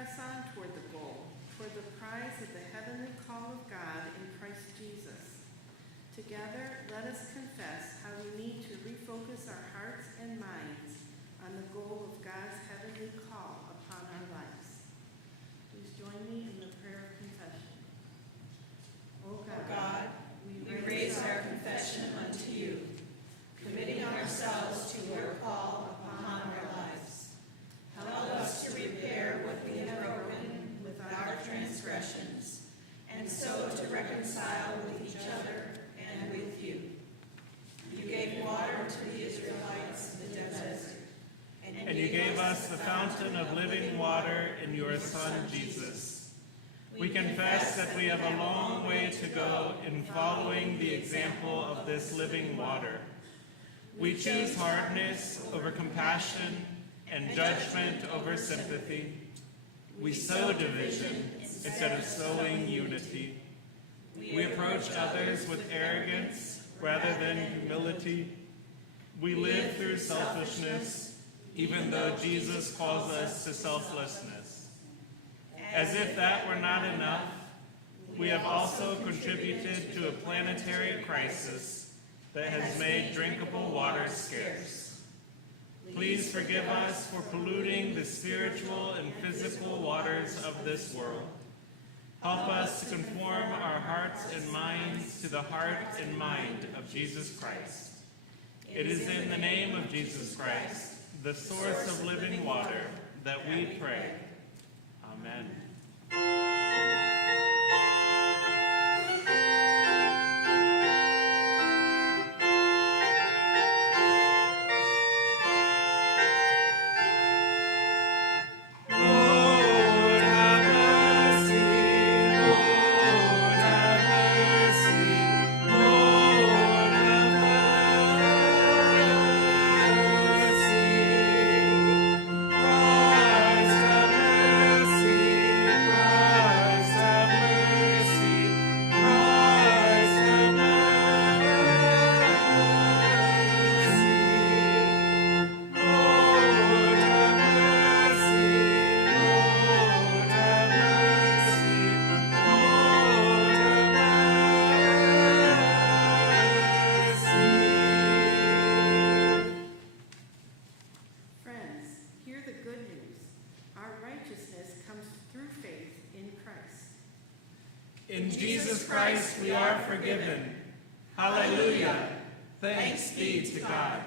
press on toward the goal, toward the prize of the heavenly call of God in Christ Jesus. Together, let us confess how we need to refocus our hearts and minds on the goal of God's heavenly call upon our lives. Please join me in the prayer of confession. O God, we raise our confession unto you, committing ourselves to your call upon our lives. Help us to repair what we have broken with our transgressions, and so to reconcile with each other and with you. You gave water to the Israelites in the desert, and you gave us the fountain of living water in your Son, Jesus. We confess that we have a long way to go in following the example of this living water. We choose hardness over compassion and judgment over sympathy. We sow division instead of sowing unity. We approach others with arrogance rather than humility. We live through selfishness, even though Jesus calls us to selflessness. As if that were not enough, we have also contributed to a planetary crisis that has made drinkable water scarce. Please forgive us for polluting the spiritual and physical waters of this world. Help us to conform our hearts and minds to the heart and mind of Jesus Christ. It is in the name of Jesus Christ, the source of living water, that we pray. Amen. In Jesus Christ we are forgiven. Hallelujah. Thanks be to God.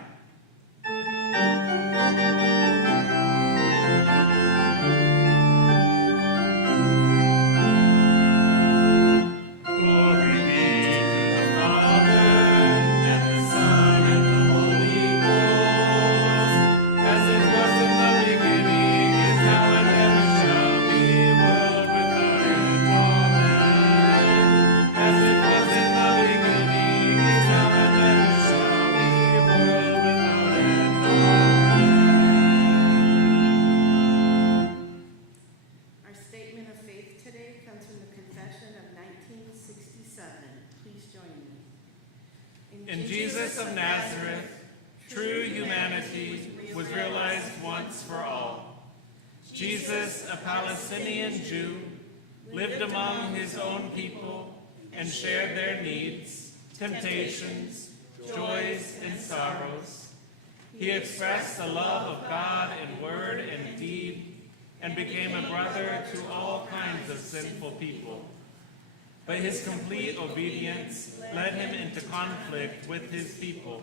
In Jesus of Nazareth, true humanity was realized once for all. Jesus, a Palestinian Jew, lived among his own people and shared their needs, temptations, joys, and sorrows. He expressed the love of God in word and deed and became a brother to all kinds of sinful people. But his complete obedience led him into conflict with his people.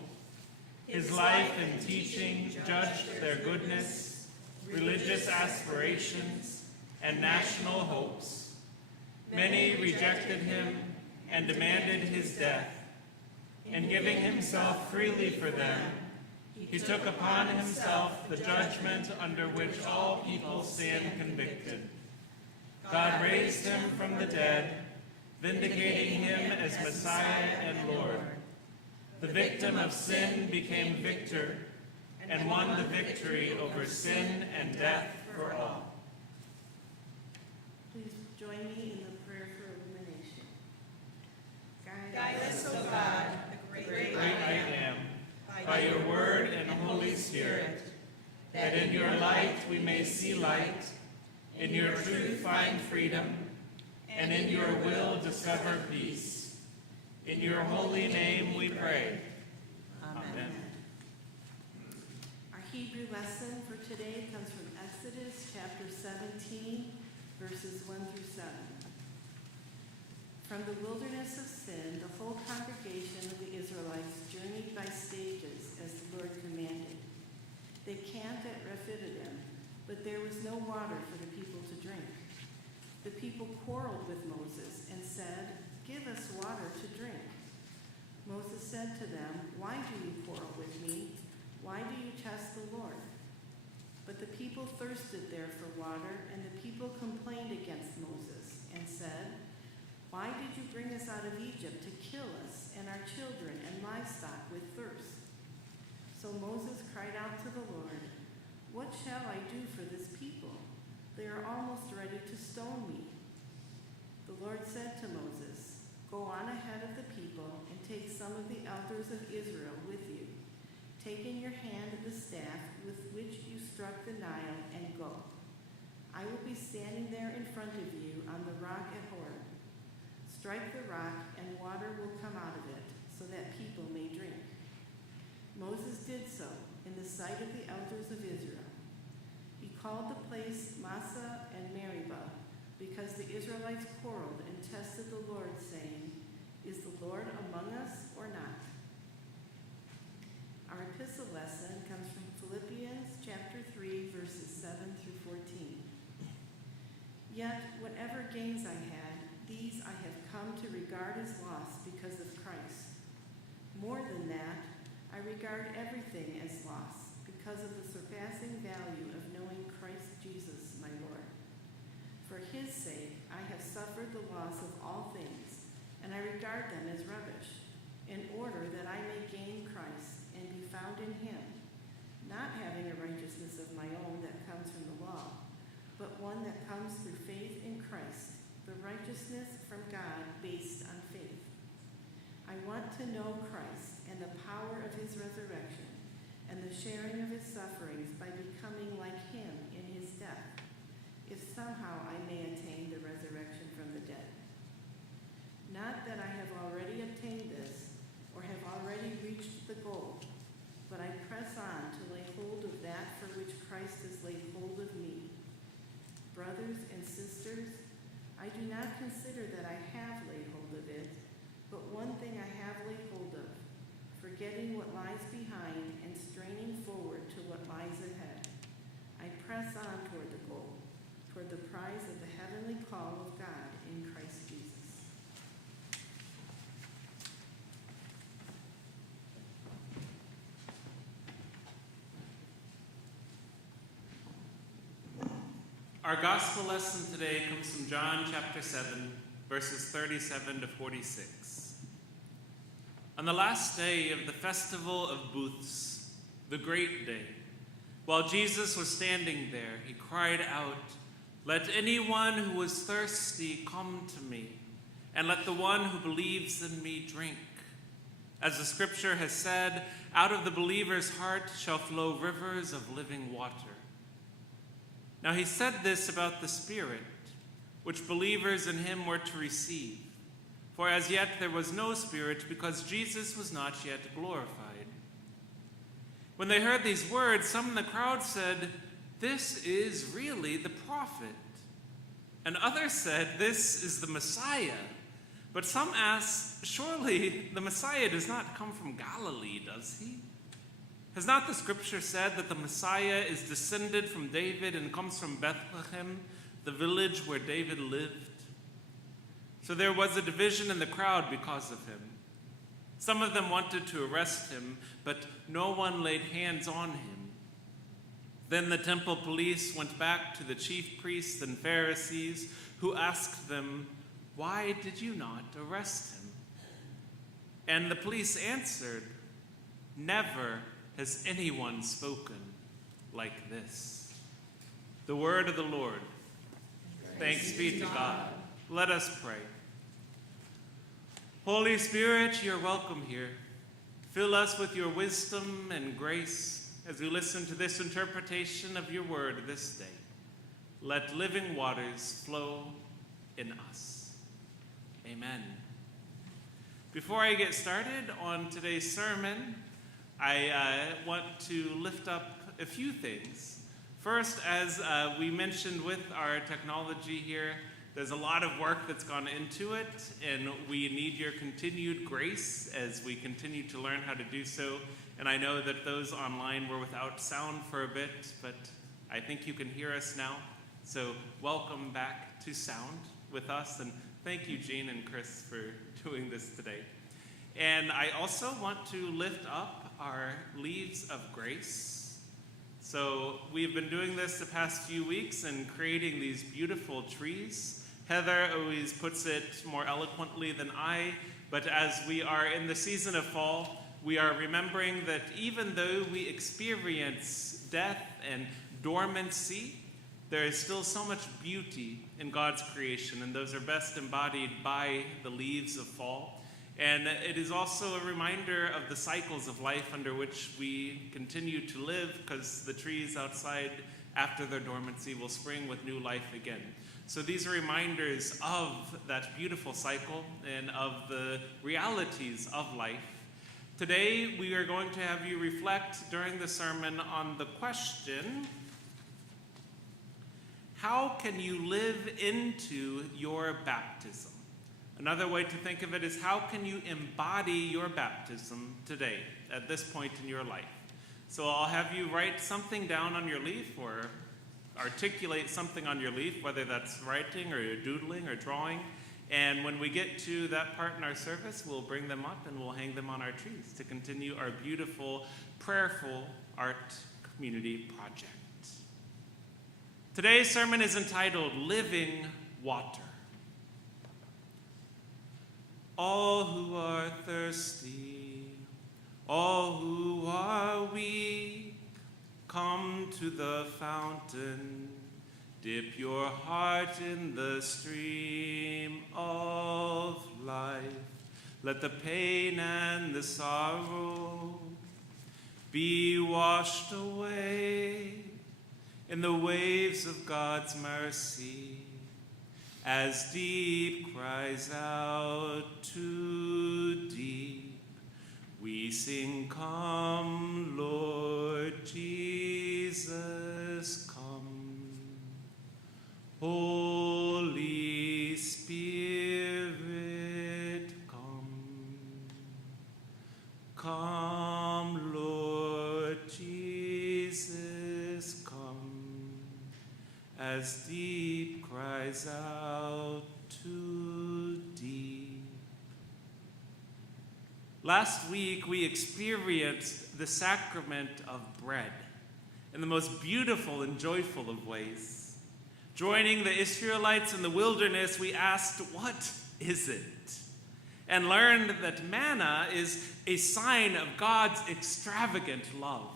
His life and teaching judged their goodness, religious aspirations, and national hopes. Many rejected him and demanded his death. And giving himself freely for them, he took upon himself the judgment under which all people stand convicted. God raised him from the dead, vindicating him as Messiah and Lord. The victim of sin became victor and won the victory over sin and death for all. Please join me in the prayer for illumination. Guide us, O God, the great I am, by your word and Holy Spirit, that in your light we may see light, In your truth find freedom, and in your will discover peace. In your holy name we pray. Amen. Our Hebrew lesson for today comes from Exodus chapter 17, verses 1 through 7. From the wilderness of sin, the whole congregation of the Israelites journeyed by stages as the Lord commanded. They camped at Rephidim, but there was no water for the people to drink. The people quarreled with Moses and said, "Give us water to drink." Moses said to them, "Why do you quarrel with me? Why do you test the Lord?" But the people thirsted there for water, and the people complained against Moses and said, "Why did you bring us out of Egypt to kill us and our children and livestock with thirst?" So Moses cried out to the Lord, "What shall I do for this people? They are almost ready to stone me." The Lord said to Moses, "Go on ahead of the people and take some of the elders of Israel with you. Take in your hand the staff with which you struck the Nile and go. I will be standing there in front of you on the rock at Horeb. Strike the rock, and water will come out of it, so that people may drink." Moses did so in the sight of the elders of Israel. He called the place Massah and Meribah, because the Israelites quarreled and tested the Lord, saying, "Is the Lord among us or not?" Our epistle lesson comes from Philippians chapter 3, verses 7 through 14. "Yet whatever gains I had, these I have come to regard as loss because of Christ. More than that, I regard everything as loss because of the surpassing value of knowing Christ Jesus, my Lord. For his sake, I have suffered the loss of all things, and I regard them as rubbish, in order that I may gain Christ and be found in him, not having a righteousness of my own that comes from the law, but one that comes through faith in Christ, the righteousness from God based on faith. I want to know Christ and the power of his resurrection and the sharing of his sufferings by becoming like him in his death, if somehow I may attain the resurrection from the dead. Not that I have already obtained this or have already reached the goal, but I press on to lay hold of that for which Christ has laid hold of me. Brothers and sisters, I do not consider that I have laid hold of it, but one thing I have laid hold of, forgetting what lies behind and straining forward to what lies ahead. I press on toward the goal, toward the prize of the heavenly call of God in Christ Jesus." Our gospel lesson today comes from John chapter 7, verses 37 to 46. On the last day of the festival of booths, the great day, while Jesus was standing there, he cried out, "Let anyone who is thirsty come to me, and let the one who believes in me drink. As the scripture has said, out of the believer's heart shall flow rivers of living water." Now he said this about the Spirit, which believers in him were to receive. For as yet there was no Spirit, because Jesus was not yet glorified. When they heard these words, some in the crowd said, "This is really the prophet." And others said, "This is the Messiah." But some asked, "Surely the Messiah does not come from Galilee, does he? Has not the scripture said that the Messiah is descended from David and comes from Bethlehem, the village where David lived?" So there was a division in the crowd because of him. Some of them wanted to arrest him, but no one laid hands on him. Then the temple police went back to the chief priests and Pharisees, who asked them, "Why did you not arrest him?" And the police answered, "Never has anyone spoken like this." The word of the Lord. Thanks be to God. Let us pray. Holy Spirit, you're welcome here. Fill us with your wisdom and grace as we listen to this interpretation of your word this day. let living waters flow in us. Amen. Before I get started on today's sermon, I want to lift up a few things. First, as we mentioned with our technology here, there's a lot of work that's gone into it, and we need your continued grace as we continue to learn how to do so. And I know that those online were without sound for a bit, but I think you can hear us now. So welcome back to sound with us, and thank you, Jean and Chris, for doing this today. And I also want to lift up our leaves of grace. So we've been doing this the past few weeks and creating these beautiful trees. Heather always puts it more eloquently than I, but as we are in the season of fall, we are remembering that even though we experience death and dormancy, there is still so much beauty in God's creation, and those are best embodied by the leaves of fall. And it is also a reminder of the cycles of life under which we continue to live, because the trees outside, after their dormancy, will spring with new life again. So these are reminders of that beautiful cycle and of the realities of life. Today, we are going to have you reflect during the sermon on the question, how can you live into your baptism? Another way to think of it is, how can you embody your baptism today, at this point in your life? So I'll have you write something down on your leaf or articulate something on your leaf, whether that's writing or doodling or drawing. And when we get to that part in our service, we'll bring them up and we'll hang them on our trees to continue our beautiful, prayerful art community project. Today's sermon is entitled, Living Water. All who are thirsty, all who are weak, come to the fountain, dip your heart in the stream of life. Let the pain and the sorrow be washed away in the waves of God's mercy, as deep cries out to deep. We sing, come, Lord Jesus, come. Holy Spirit, come. Come, Lord Jesus, come. As deep cries out to deep. Last week, we experienced the sacrament of bread in the most beautiful and joyful of ways. Joining the Israelites in the wilderness, we asked, what is it? And learned that manna is a sign of God's extravagant love.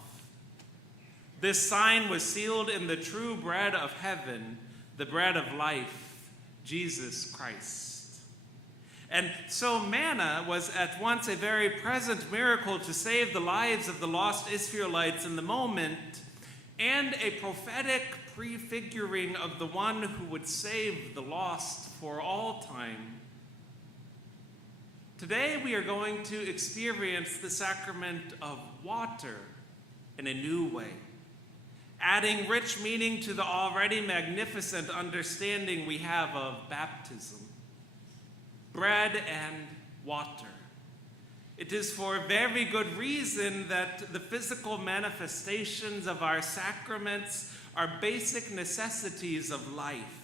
This sign was sealed in the true bread of heaven, the bread of life, Jesus Christ. And so manna was at once a very present miracle to save the lives of the lost Israelites in the moment, and a prophetic prefiguring of the one who would save the lost for all time. Today we are going to experience the sacrament of water in a new way, adding rich meaning to the already magnificent understanding we have of baptism. Bread and water. It is for very good reason that the physical manifestations of our sacraments are basic necessities of life,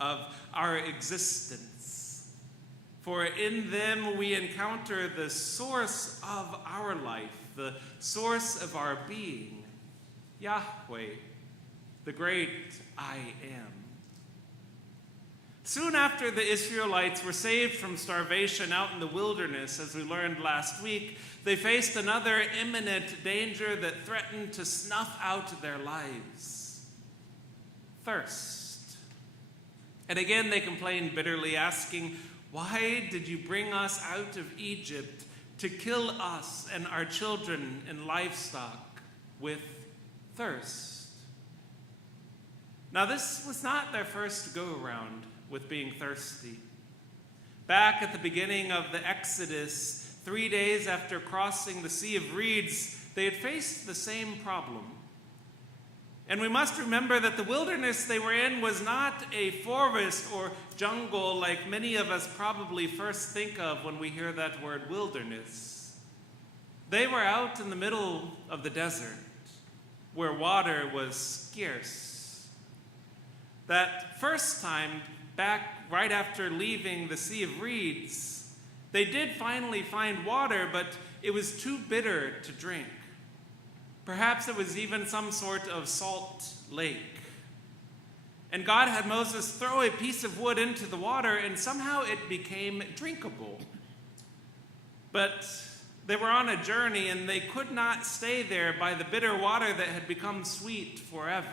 of our existence. For in them we encounter the source of our life, the source of our being, Yahweh, the great I am. Soon after the Israelites were saved from starvation out in the wilderness, as we learned last week, they faced another imminent danger that threatened to snuff out their lives: thirst. And again they complained bitterly, asking, "Why did you bring us out of Egypt to kill us and our children and livestock with thirst?" Now, this was not their first go-around with being thirsty. Back at the beginning of the Exodus, 3 days after crossing the Sea of Reeds, they had faced the same problem. And we must remember that the wilderness they were in was not a forest or jungle like many of us probably first think of when we hear that word wilderness. They were out in the middle of the desert where water was scarce. That first time, back right after leaving the Sea of Reeds, they did finally find water, but it was too bitter to drink. Perhaps it was even some sort of salt lake. And God had Moses throw a piece of wood into the water, and somehow it became drinkable. But they were on a journey, and they could not stay there by the bitter water that had become sweet forever.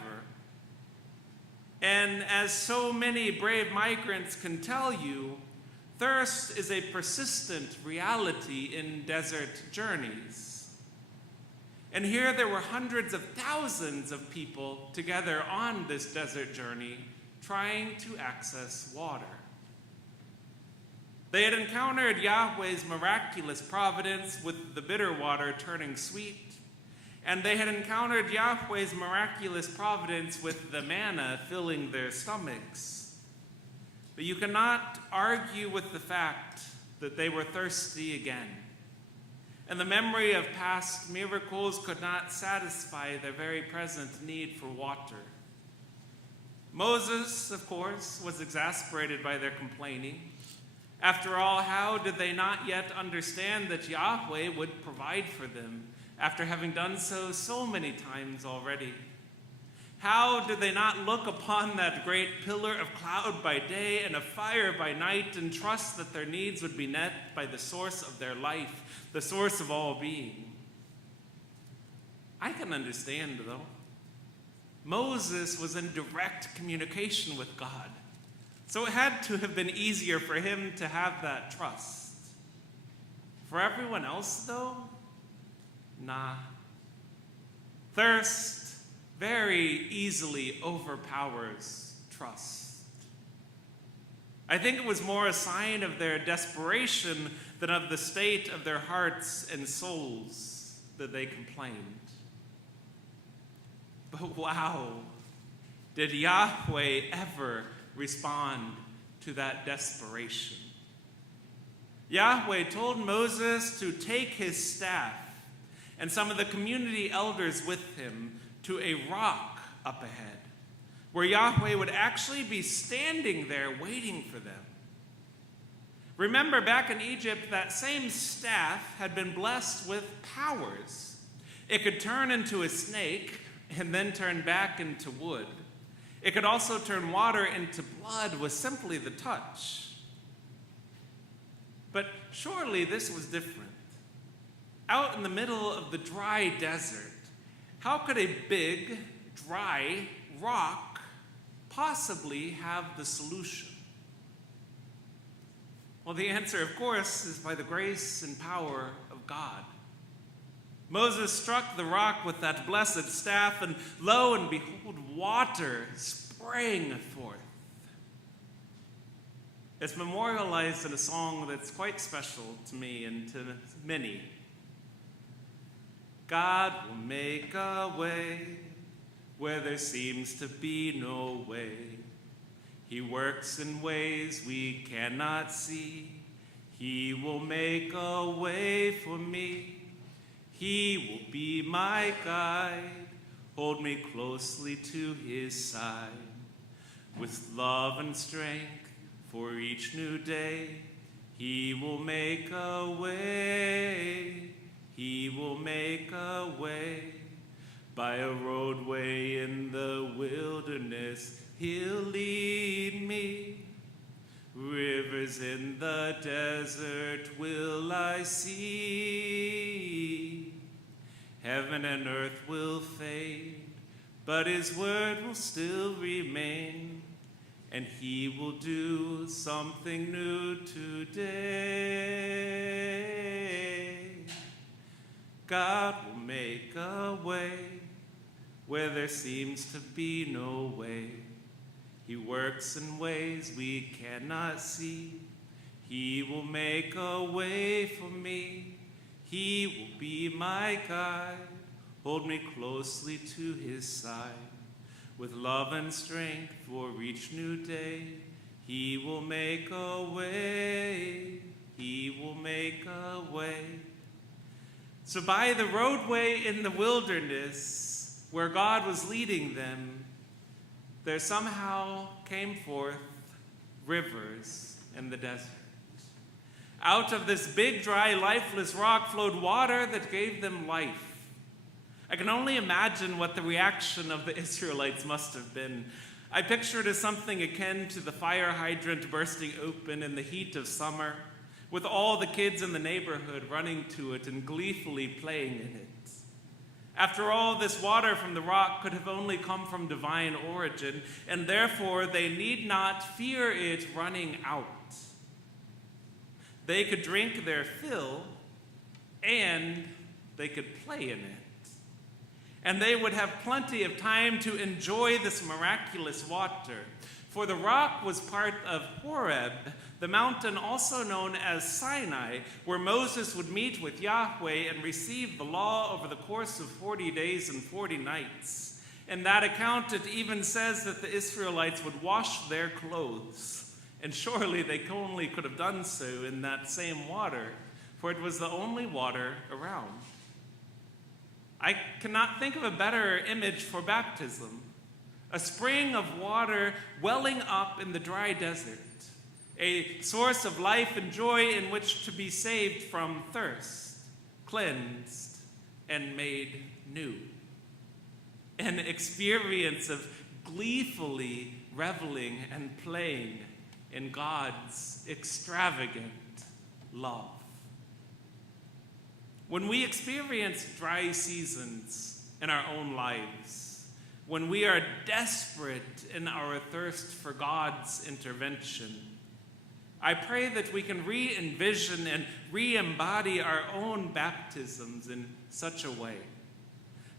And as so many brave migrants can tell you, thirst is a persistent reality in desert journeys. And here there were hundreds of thousands of people together on this desert journey trying to access water. They had encountered Yahweh's miraculous providence with the bitter water turning sweet, and they had encountered Yahweh's miraculous providence with the manna filling their stomachs. But you cannot argue with the fact that they were thirsty again. And the memory of past miracles could not satisfy their very present need for water. Moses, of course, was exasperated by their complaining. After all, how did they not yet understand that Yahweh would provide for them after having done so many times already? How did they not look upon that great pillar of cloud by day and of fire by night and trust that their needs would be met by the source of their life, the source of all being? I can understand, though. Moses was in direct communication with God, so it had to have been easier for him to have that trust. For everyone else, though, nah. Thirst very easily overpowers trust. I think it was more a sign of their desperation than of the state of their hearts and souls that they complained. But wow, did Yahweh ever respond to that desperation? Yahweh told Moses to take his staff and some of the community elders with him to a rock up ahead, where Yahweh would actually be standing there waiting for them. Remember, back in Egypt, that same staff had been blessed with powers. It could turn into a snake and then turn back into wood. It could also turn water into blood with simply the touch. But surely this was different. Out in the middle of the dry desert, how could a big, dry rock possibly have the solution? Well, the answer, of course, is by the grace and power of God. Moses struck the rock with that blessed staff, and lo and behold, water sprang forth. It's memorialized in a song that's quite special to me and to many. God will make a way where there seems to be no way. He works in ways we cannot see. He will make a way for me. He will be my guide, hold me closely to his side. With love and strength for each new day, he will make a way. He will make a way by a roadway in the wilderness. He'll lead me. Rivers in the desert will I see. Heaven and earth will fade, but his word will still remain, and he will do something new today. God will make a way where there seems to be no way. He works in ways we cannot see. He will make a way for me. He will be my guide. Hold me closely to his side. With love and strength for each new day, he will make a way. He will make a way. So by the roadway in the wilderness, where God was leading them, there somehow came forth rivers in the desert. Out of this big, dry, lifeless rock flowed water that gave them life. I can only imagine what the reaction of the Israelites must have been. I picture it as something akin to the fire hydrant bursting open in the heat of summer, with all the kids in the neighborhood running to it and gleefully playing in it. After all, this water from the rock could have only come from divine origin, and therefore they need not fear it running out. They could drink their fill, and they could play in it. And they would have plenty of time to enjoy this miraculous water. For the rock was part of Horeb, the mountain also known as Sinai, where Moses would meet with Yahweh and receive the law over the course of 40 days and 40 nights. In that account, it even says that the Israelites would wash their clothes. And surely they only could have done so in that same water, for it was the only water around. I cannot think of a better image for baptism. A spring of water welling up in the dry desert, a source of life and joy in which to be saved from thirst, cleansed, and made new. An experience of gleefully reveling and playing in God's extravagant love. When we experience dry seasons in our own lives, when we are desperate in our thirst for God's intervention, I pray that we can re-envision and re-embody our own baptisms in such a way.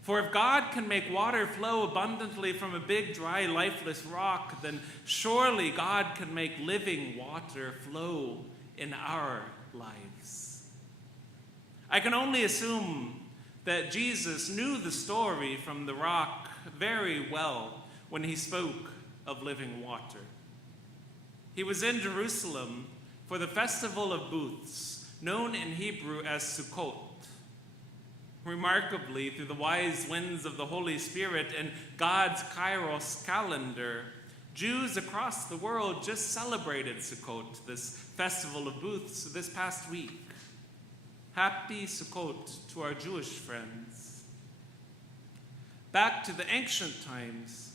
For if God can make water flow abundantly from a big, dry, lifeless rock, then surely God can make living water flow in our lives. I can only assume that Jesus knew the story from the rock very well when he spoke of living water. He was in Jerusalem for the festival of booths, known in Hebrew as Sukkot. Remarkably, through the wise winds of the Holy Spirit and God's Kairos calendar, Jews across the world just celebrated Sukkot, this festival of booths, this past week. Happy Sukkot to our Jewish friends. Back to the ancient times,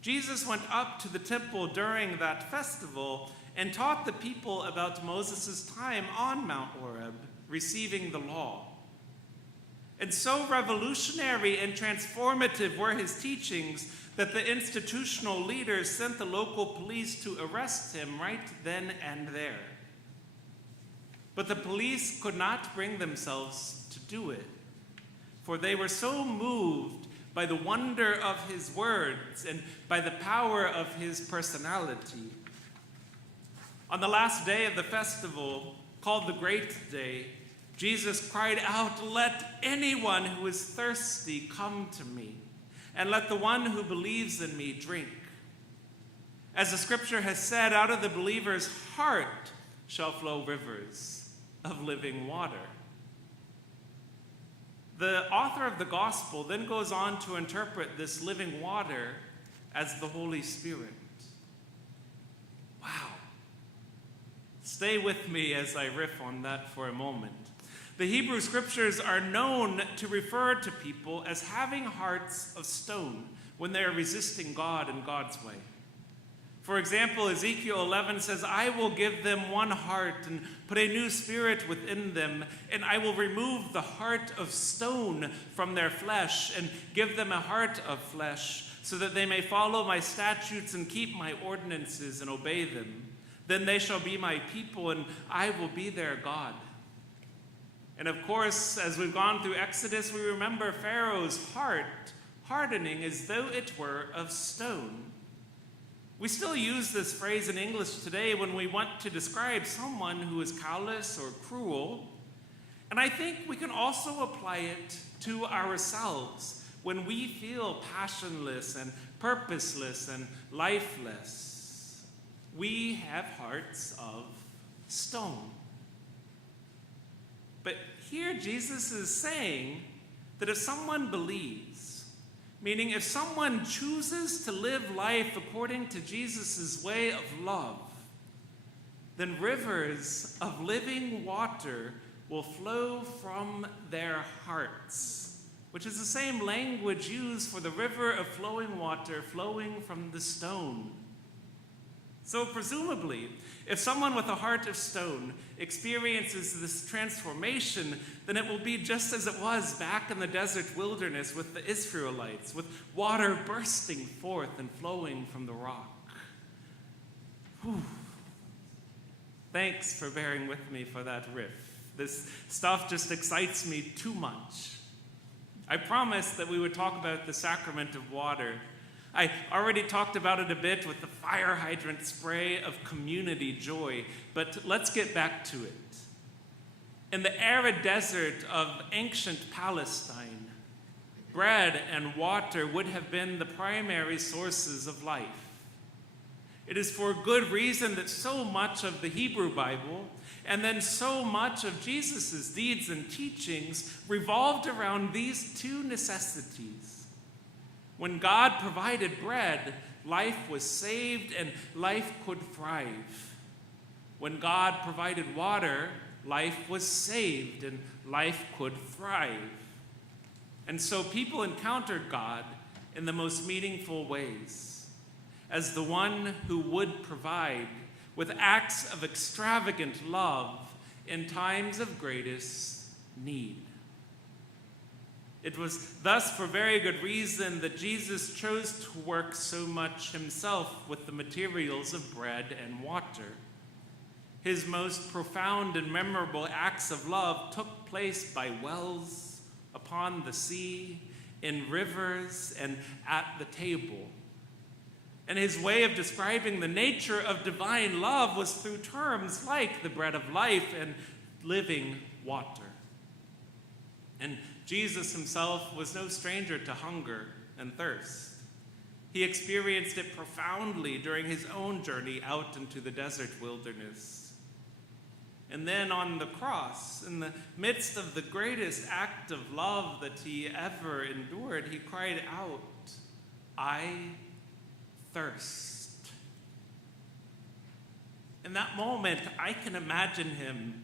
Jesus went up to the temple during that festival and taught the people about Moses' time on Mount Horeb, receiving the law. And so revolutionary and transformative were his teachings that the institutional leaders sent the local police to arrest him right then and there. But the police could not bring themselves to do it, for they were so moved by the wonder of his words and by the power of his personality. On the last day of the festival, called the Great Day, Jesus cried out, "Let anyone who is thirsty come to me, and let the one who believes in me drink. As the scripture has said, out of the believer's heart shall flow rivers of living water." The author of the gospel then goes on to interpret this living water as the Holy Spirit. Wow. Stay with me as I riff on that for a moment. The Hebrew scriptures are known to refer to people as having hearts of stone when they are resisting God and God's way. For example, Ezekiel 11 says, "I will give them one heart and put a new spirit within them, and I will remove the heart of stone from their flesh and give them a heart of flesh, so that they may follow my statutes and keep my ordinances and obey them. Then they shall be my people, and I will be their God." And of course, as we've gone through Exodus, we remember Pharaoh's heart hardening as though it were of stone. We still use this phrase in English today when we want to describe someone who is callous or cruel. And I think we can also apply it to ourselves when we feel passionless and purposeless and lifeless. We have hearts of stone. But here Jesus is saying that if someone believes, meaning if someone chooses to live life according to Jesus' way of love, then rivers of living water will flow from their hearts, which is the same language used for the river of flowing water flowing from the stone. So presumably, if someone with a heart of stone experiences this transformation, then it will be just as it was back in the desert wilderness with the Israelites, with water bursting forth and flowing from the rock. Whew. Thanks for bearing with me for that riff. This stuff just excites me too much. I promised that we would talk about the sacrament of water. I already talked about it a bit with the fire hydrant spray of community joy, but let's get back to it. In the arid desert of ancient Palestine, bread and water would have been the primary sources of life. It is for good reason that so much of the Hebrew Bible and then so much of Jesus' deeds and teachings revolved around these two necessities. When God provided bread, life was saved and life could thrive. When God provided water, life was saved and life could thrive. And so people encountered God in the most meaningful ways, as the one who would provide with acts of extravagant love in times of greatest need. It was thus for very good reason that Jesus chose to work so much himself with the materials of bread and water. His most profound and memorable acts of love took place by wells, upon the sea, in rivers, and at the table. And his way of describing the nature of divine love was through terms like the bread of life and living water. And Jesus himself was no stranger to hunger and thirst. He experienced it profoundly during his own journey out into the desert wilderness. And then on the cross, in the midst of the greatest act of love that he ever endured, he cried out, "I thirst." In that moment, I can imagine him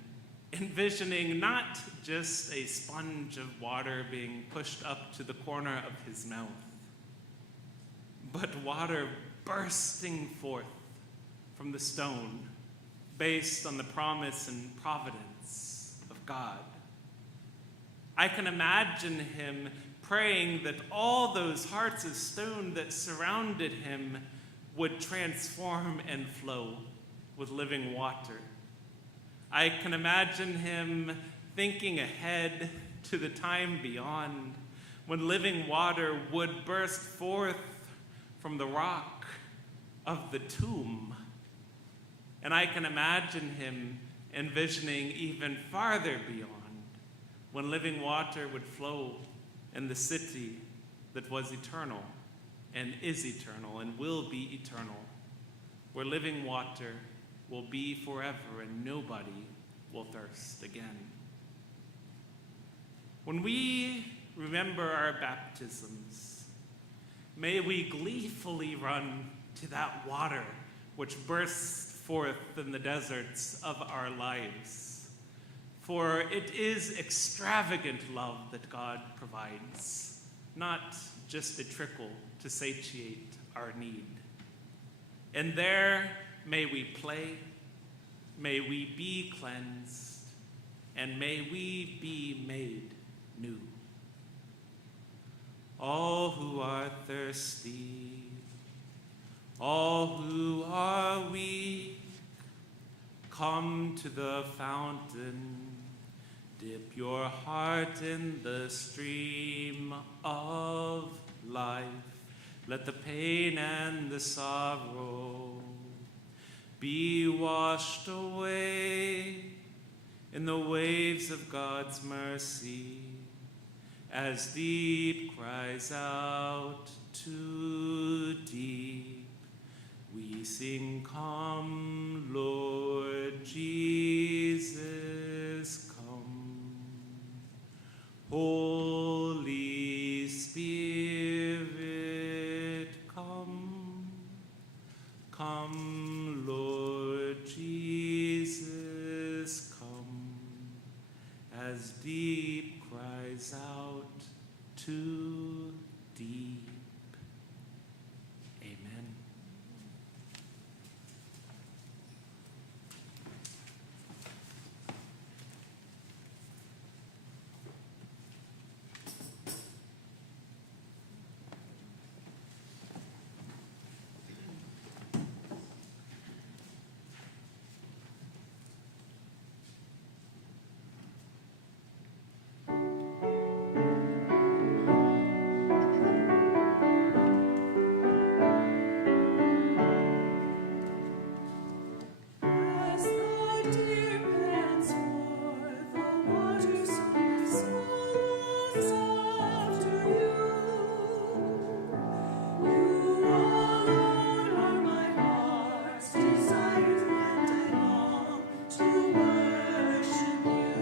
envisioning not just a sponge of water being pushed up to the corner of his mouth, but water bursting forth from the stone based on the promise and providence of God. I can imagine him praying that all those hearts of stone that surrounded him would transform and flow with living water. I can imagine him thinking ahead to the time beyond when living water would burst forth from the rock of the tomb. And I can imagine him envisioning even farther beyond when living water would flow in the city that was eternal and is eternal and will be eternal, where living water will be forever and nobody will thirst again. When we remember our baptisms, may we gleefully run to that water which bursts forth in the deserts of our lives. For it is extravagant love that God provides, not just a trickle to satiate our need. And there may we play, may we be cleansed, and may we be made new. All who are thirsty, all who are weak, come to the fountain. Dip your heart in the stream of life. Let the pain and the sorrow be washed away in the waves of God's mercy, as deep cries out to deep. We sing, come, Lord Jesus, come. Holy Spirit, come. Come, Lord Jesus, come. As deep cries out to deep. Amen. As the deer pants for the water, so my soul longs after you. You alone are my heart's desire, and I long to worship you.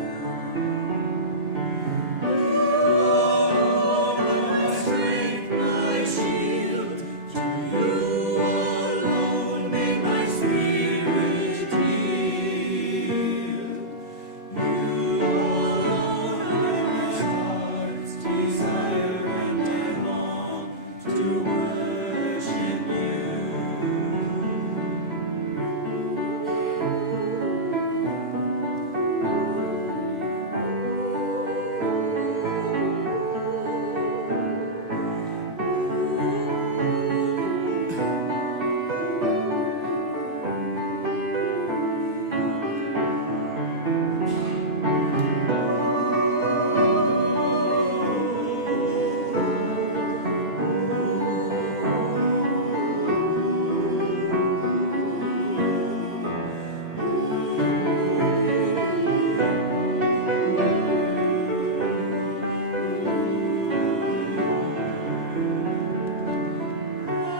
You alone are my strength, my shield. To you alone may my spirit yield. You alone are my heart's desire, and I long to worship you.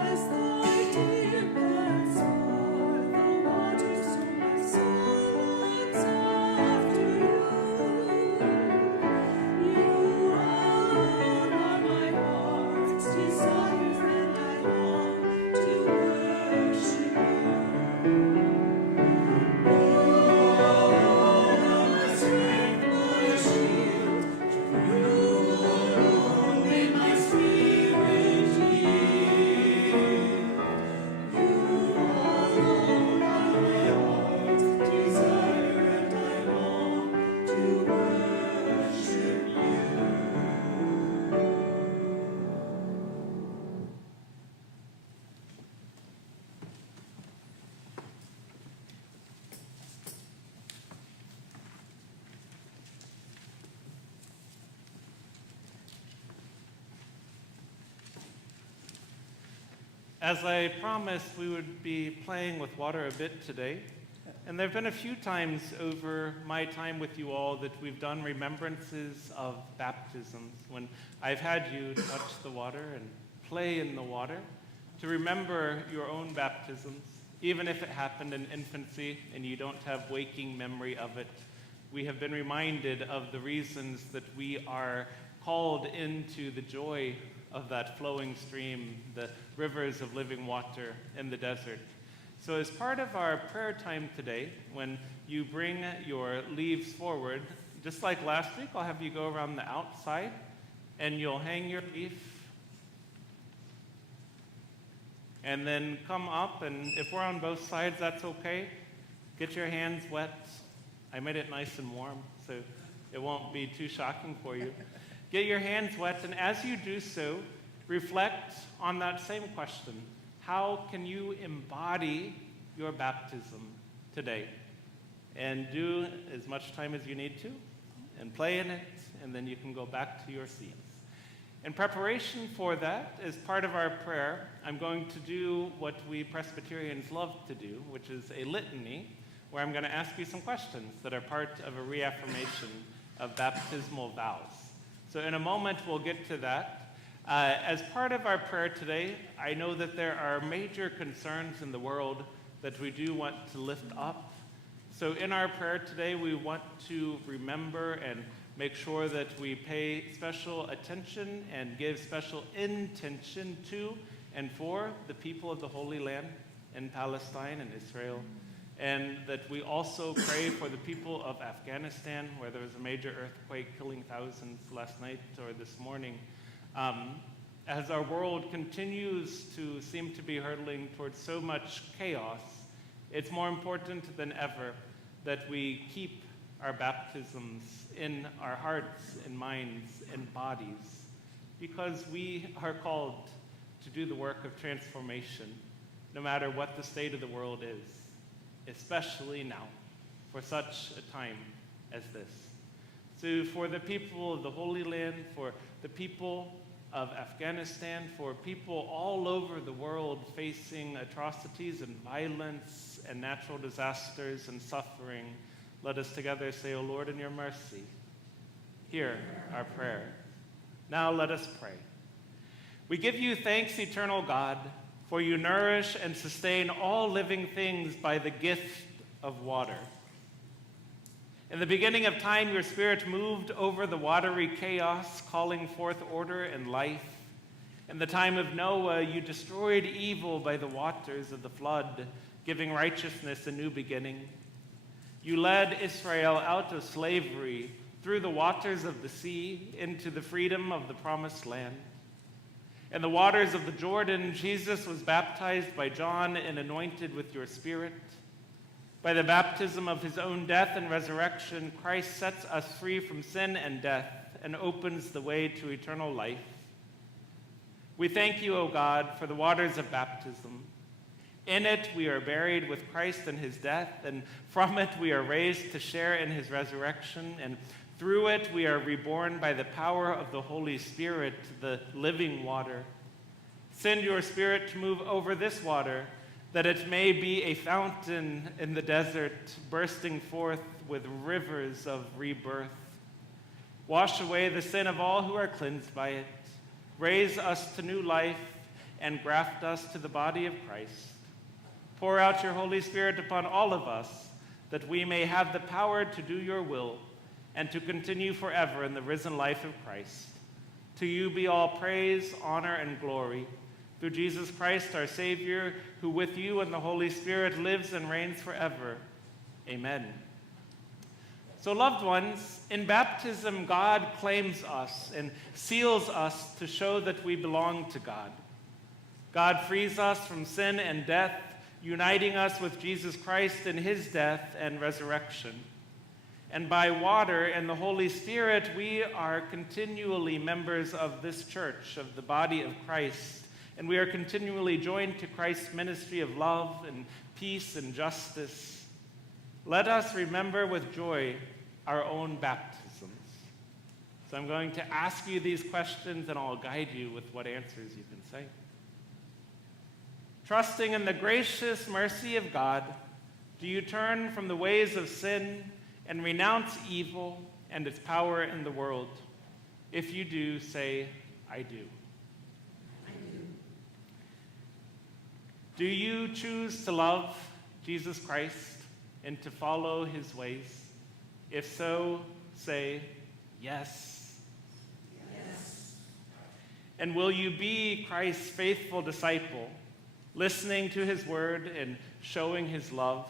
As the deer pants for the water, so my soul longs after you. You alone are my heart's desire, and I long to worship you. You alone are my strength, my shield. To you alone may my spirit yield. You alone are my heart's desire, and I long to worship you. As I promised, we would be playing with water a bit today. And there have been a few times over my time with you all that we've done remembrances of baptisms, when I've had you touch the water and play in the water to remember your own baptisms, even if it happened in infancy and you don't have waking memory of it. We have been reminded of the reasons that we are called into the joy of that flowing stream, the rivers of living water in the desert. So as part of our prayer time today, when you bring your leaves forward, just like last week, I'll have you go around the outside and you'll hang your leaf and then come up, and if we're on both sides, that's okay. Get your hands wet. I made it nice and warm, so it won't be too shocking for you. Get your hands wet, and as you do so, reflect on that same question. How can you embody your baptism today? And do as much time as you need to, and play in it, and then you can go back to your seats. In preparation for that, as part of our prayer, I'm going to do what we Presbyterians love to do, which is a litany, where I'm going to ask you some questions that are part of a reaffirmation of baptismal vows. So in a moment, we'll get to that. As part of our prayer today, I know that there are major concerns in the world that we do want to lift up. So in our prayer today, we want to remember and make sure that we pay special attention and give special intention to and for the people of the Holy Land in Palestine and Israel, and that we also pray for the people of Afghanistan, where there was a major earthquake killing thousands last night or this morning. As our world continues to seem to be hurtling towards so much chaos, it's more important than ever that we keep our baptisms in our hearts and minds and bodies, because we are called to do the work of transformation, no matter what the state of the world is, especially now, for such a time as this. So for the people of the Holy Land, for the people of Afghanistan, for people all over the world facing atrocities and violence and natural disasters and suffering, let us together say, O Lord, in your mercy, hear our prayer. Now let us pray. We give you thanks, eternal God, for you nourish and sustain all living things by the gift of water. In the beginning of time, your Spirit moved over the watery chaos, calling forth order and life. In the time of Noah, you destroyed evil by the waters of the flood, giving righteousness a new beginning. You led Israel out of slavery through the waters of the sea into the freedom of the promised land. In the waters of the Jordan, Jesus was baptized by John and anointed with your Spirit. By the baptism of his own death and resurrection, Christ sets us free from sin and death and opens the way to eternal life. We thank you, O God, for the waters of baptism. In it we are buried with Christ in his death, and from it we are raised to share in his resurrection, and through it we are reborn by the power of the Holy Spirit, the living water. Send your Spirit to move over this water, that it may be a fountain in the desert, bursting forth with rivers of rebirth. Wash away the sin of all who are cleansed by it. Raise us to new life and graft us to the body of Christ. Pour out your Holy Spirit upon all of us, that we may have the power to do your will and to continue forever in the risen life of Christ. To you be all praise, honor, and glory, through Jesus Christ, our Savior, who with you and the Holy Spirit lives and reigns forever. Amen. So, loved ones, in baptism, God claims us and seals us to show that we belong to God. God frees us from sin and death, uniting us with Jesus Christ in his death and resurrection. And by water and the Holy Spirit, we are continually members of this church, of the body of Christ, and we are continually joined to Christ's ministry of love and peace and justice. Let us remember with joy our own baptisms. So I'm going to ask you these questions, and I'll guide you with what answers you can say. Trusting in the gracious mercy of God, do you turn from the ways of sin and renounce evil and its power in the world? If you do, say, I do. I do. Do you choose to love Jesus Christ and to follow his ways? If so, say, yes. Yes. And will you be Christ's faithful disciple, listening to his word and showing his love?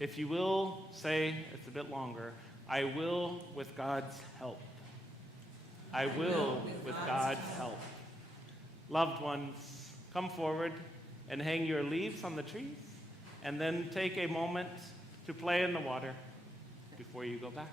If you will, say, it's a bit longer, I will with God's help. I will with God's help. Loved ones, come forward and hang your leaves on the trees, and then take a moment to play in the water before you go back.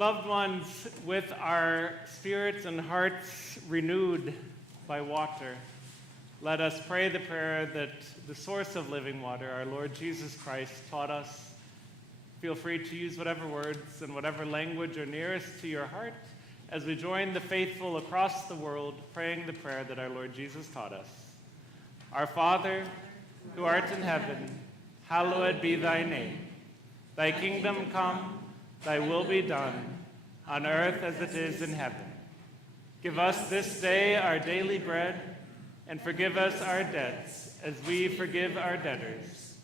Loved ones, with our spirits and hearts renewed by water, let us pray the prayer that the source of living water, our Lord Jesus Christ, taught us. Feel free to use whatever words and whatever language are nearest to your heart as we join the faithful across the world praying the prayer that our Lord Jesus taught us. Our Father, who art in heaven, hallowed be thy name. Thy kingdom come, thy will be done, on earth as it is in heaven. Give us this day our daily bread, and forgive us our debts as we forgive our debtors.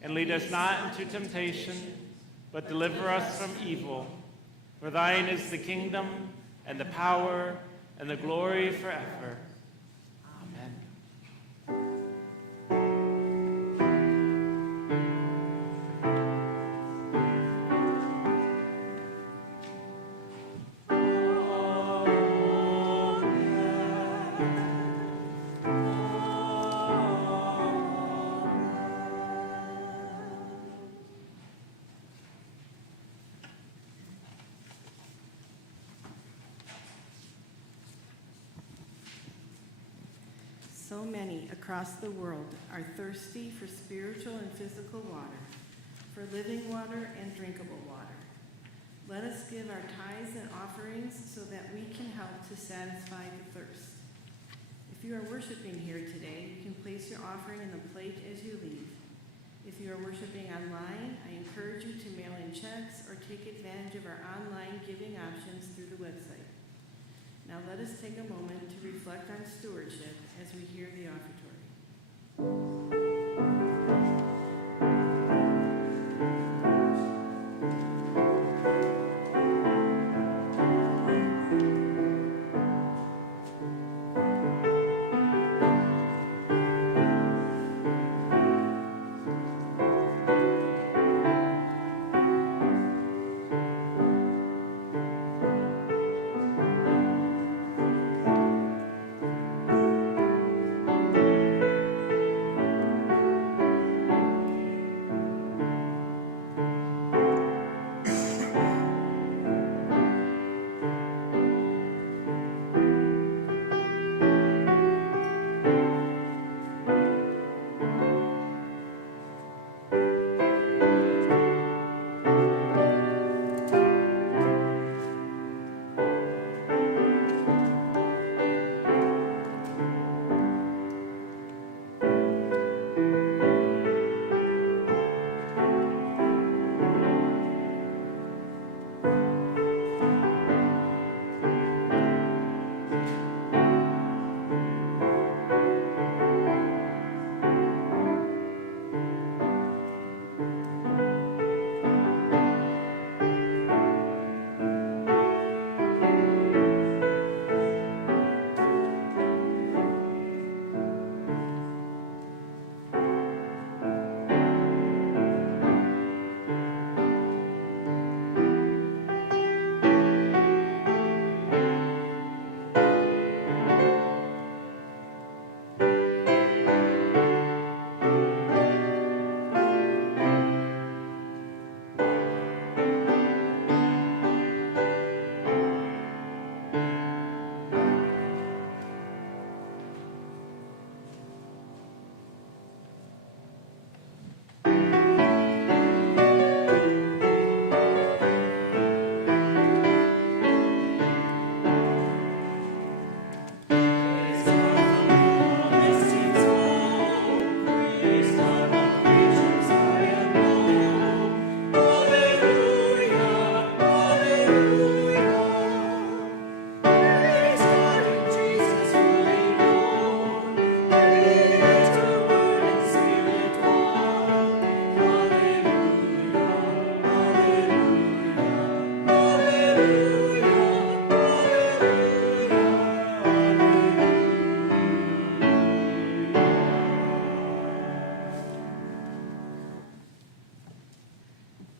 And lead us not into temptation, but deliver us from evil. For thine is the kingdom, and the power, and the glory forever. Amen. So many across the world are thirsty for spiritual and physical water, for living water and drinkable water. Let us give our tithes and offerings so that we can help to satisfy the thirst. If you are worshiping here today, you can place your offering in the plate as you leave. If you are worshiping online, I encourage you to mail in checks or take advantage of our online giving options through the website. Now let us take a moment to reflect on stewardship as we hear the offertory.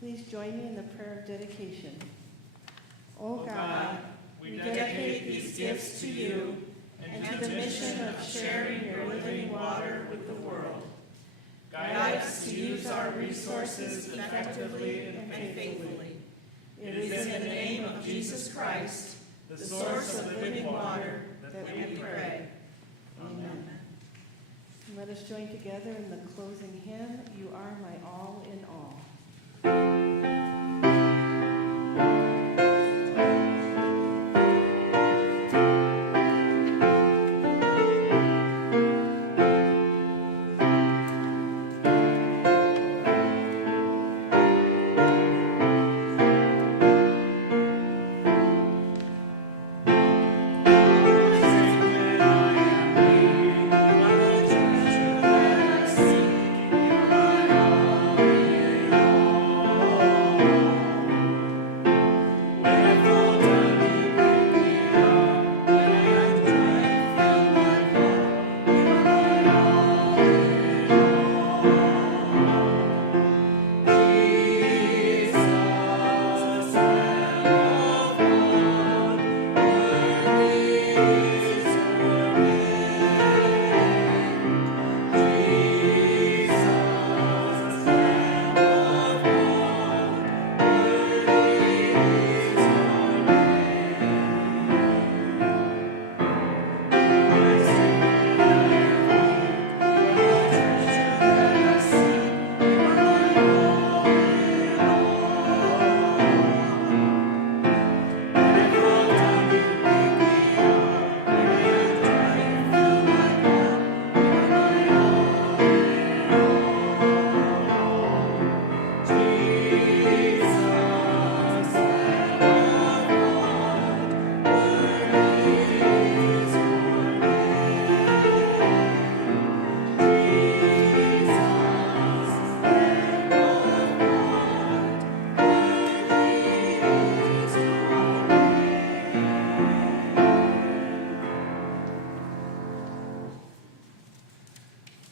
Please join me in the prayer of dedication. O God, we dedicate these gifts to you and to the mission of sharing your living water with the world. Guide us to use our resources effectively and faithfully. It is in the name of Jesus Christ, the source of living water, that we pray. Amen. Let us join together in the closing hymn, You Are My All in All.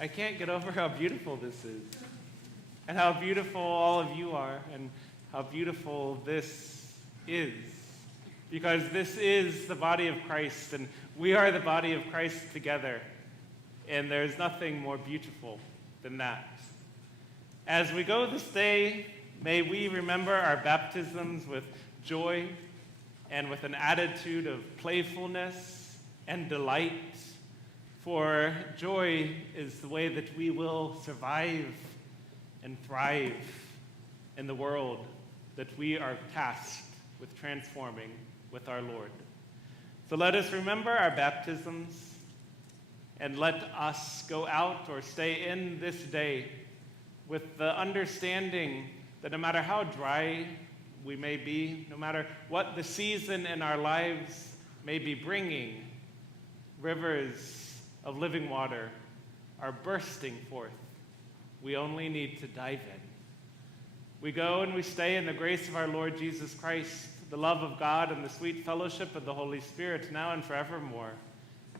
I can't get over how beautiful this is, and how beautiful all of you are, and how beautiful this is. Because this is the body of Christ, and we are the body of Christ together, and there's nothing more beautiful than that. As we go this day, may we remember our baptisms with joy and with an attitude of playfulness and delight. For joy is the way that we will survive and thrive in the world that we are tasked with transforming with our Lord. So let us remember our baptisms, and let us go out or stay in this day with the understanding that no matter how dry we may be, no matter what the season in our lives may be bringing, rivers of living water are bursting forth. We only need to dive in. We go and we stay in the grace of our Lord Jesus Christ, the love of God, and the sweet fellowship of the Holy Spirit, now and forevermore.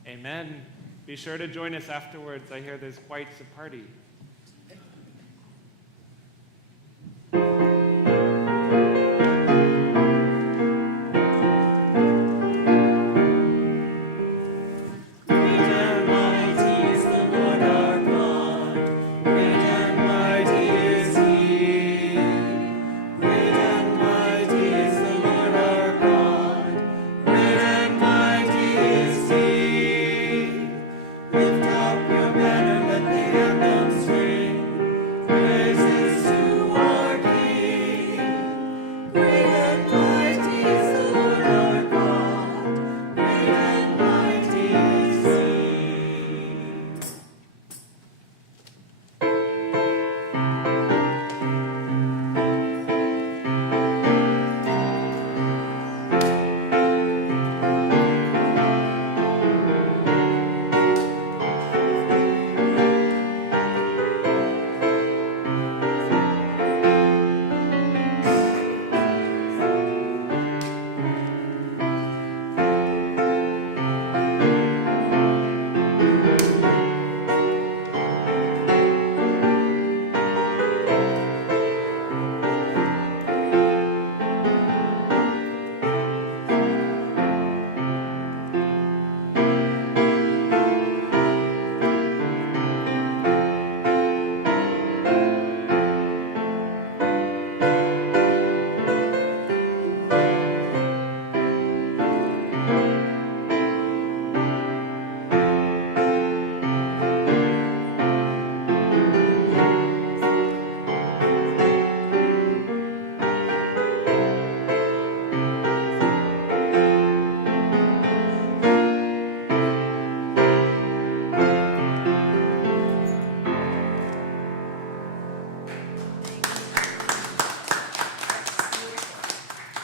Amen. Be sure to join us afterwards. I hear there's quite a party